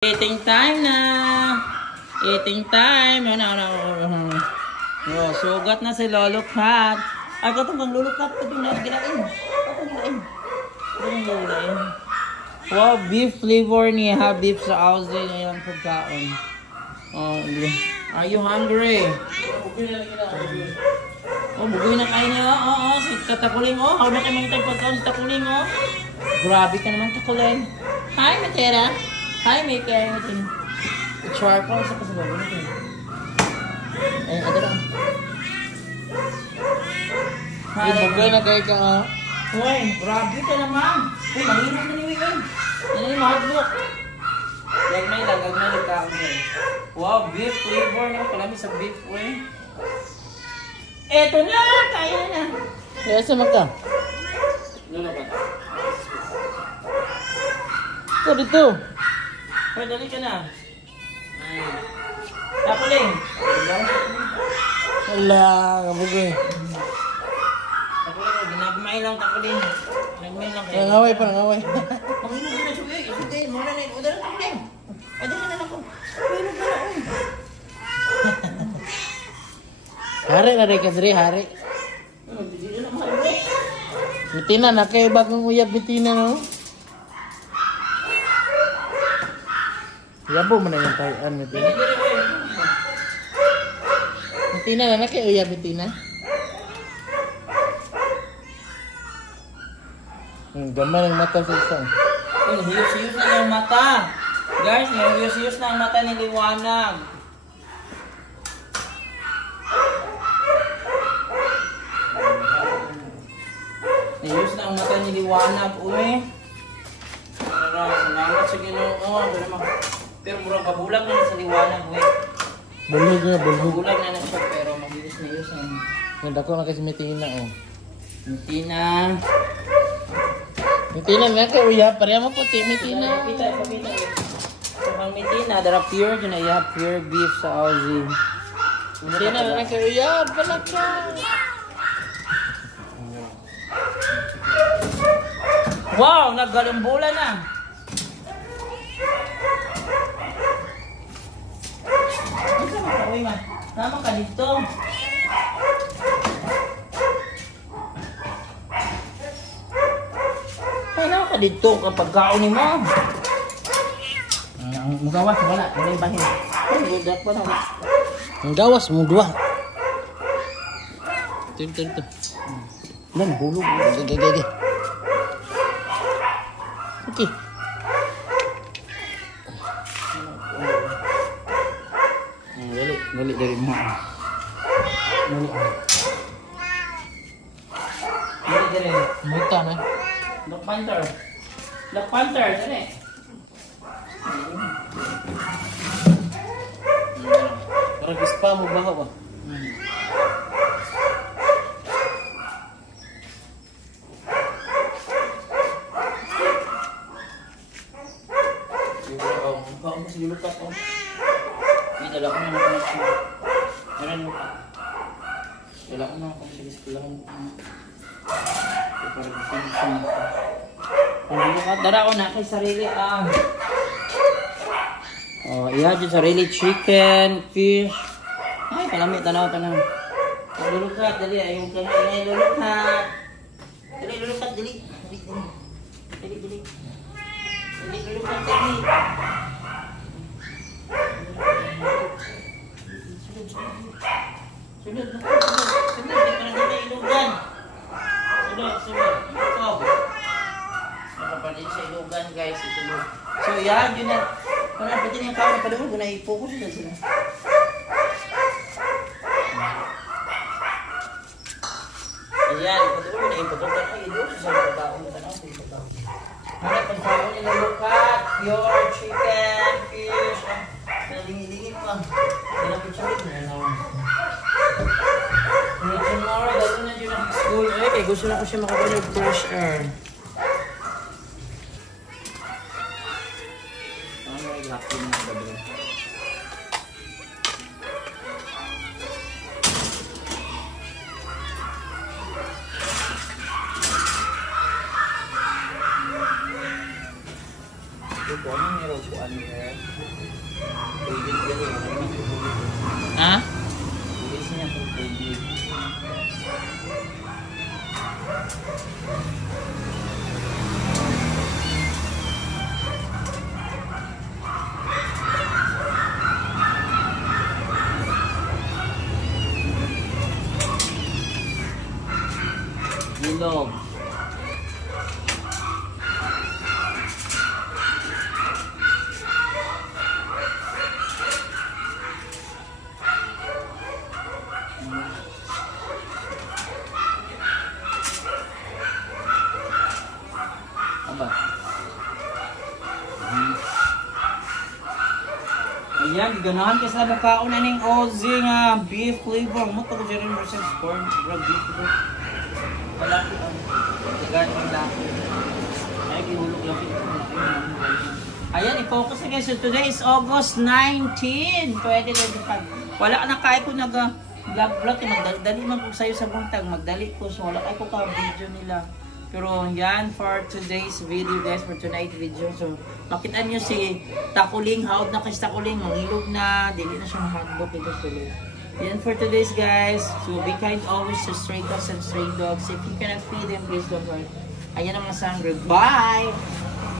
Eating time na. Eating time. Oh, sugat na si Lolo Cat. Ay, katong Lolo Cat. Katong naggilain. Wow, beef flavor niya. Ha, beef sa Aussie na yung pagkaon. Oh, are you hungry? Oh, bugoy na kayo niya. Oh, si Katakuling. Oh, hawak na kayo mga pagkaon si Takuling. Oh, grabe ka naman, Takuling. Hi, Matera. Hi, Mika. Charcoal sa kasababo nito. Eh, ada lang. Hi. Bugay na kayo ka. Uy, grabe ka naman. Uy, mahirap na niyo yun. Yan yung mahadlock. Gagmay lang ka ako. Wow, beef flavor na. Kalami sa beef, uy. Eto na, kaya na. Kaya sa magka? Lolo ka. Ito dito. Hoy, dali ka na. Takuling. Wala, kabugay. Takuling, ginagmay lang, Takuling. Ginagmay lang kayo. Nangaway pa, nangaway. Manginog ka na siya, uy. Sige, muna na. Uda na, Takuling. Uda na lang ko. Manginog ka na, uy. Hari na rin ka diri, hari. Hindi na naman, uy. Bitina na kayo bagong uyab bitina no. Yabo mo na yung tayan bitina. Bitina na kayo uyab bitina. Gaman ang mata sa isang. Hiyos-hiyos na yung mata. Guys, hiyos-hiyos na ang mata ni Liwanag. Hiyos na ang mata ni Liwanag, uy. Salamat sa Ginoo. Pero murang kabulag na sa Liwanag, uy. Bulhog na, bulhog. Kabulag na na siya, pero mabilis na yun. Ganda ko na kasi Mitina oh. Mitina. Mitina nga kayo uyab, pareha mo puti Mitina. Ipapita. So, ang Mitina, dara pure dyan na iya, pure beef sa Aussie. Mitina na kayo uyab, balak ka. Wow, naggalimbulan na. Ano sa mga uwi, ma? Tama ka dito. Kailangan ka dito kapag kaon mo. Ang mugawas, wala. Wala yung bahin. Ay, po na. Ang gawas mo dua. Ito. Lan, bulog. Gigi. Okay. Dali dari mo. Dali. Muta na. Black Panther, dali. Parang ispa mo baho ba? Lukat oh. Ini dala ko na ako siya. Meron mo. Dala ko na ako sa lang. Para gusto mo. Lukat dala ko na kay sarili Oh, iya di sarili chicken, fish. Ay, kalami tanaw. Lukat dali ayun ka na lukat. Dali lukat dali. Dali lukat dali. Sunod. Dito na dito ilugan. Sunod. Ikaw. Nakapalit sa ilugan, guys. Isulog. So, yan. Yun na. Kung napatin yung kawan na padoon, kung na-focus na sila. Ayan. Ipadoon na. Ipadoon na. Ipadoon sa pagkaon. Hanap ang kawan nila lukat. Pure chicken, fish. Nalingi-lingi pa. Nalapit siya rin. Tomorrow, dito na dyan ang school. Kaya gusto na ko siya makakuha ng fresh air. Ano ay lucky na sa bro? ko, ano meron ko, ano meron? Pwede gani, Ha? Bilis niya kung pwede. Ilog. Aba. Ayan, ganahan ka sa makaon na ning Ozzy nga beef flavor mo pag rin versus corn grab beef ito. Wala ko ang tagaan ng laki. Ay, gihulog lang ito. Ayan, i-focus na guys. So today is August 19, 2025. Wala na kaya ko nag-vlog-vlog. Magdali man po sa'yo sa buntag. Magdali ko. So wala kaya ko ka-video nila. Pero yan for today's video guys, for tonight's video. So makita nyo si Takuling, hawag na kasi Takuling, mangilog na, dili na siya mahadbok ito tuloy. Yan for today's guys. So be kind always to stray cats and stray dogs. If you cannot feed them, please don't hurt. Ayan ang mga sangre. Bye!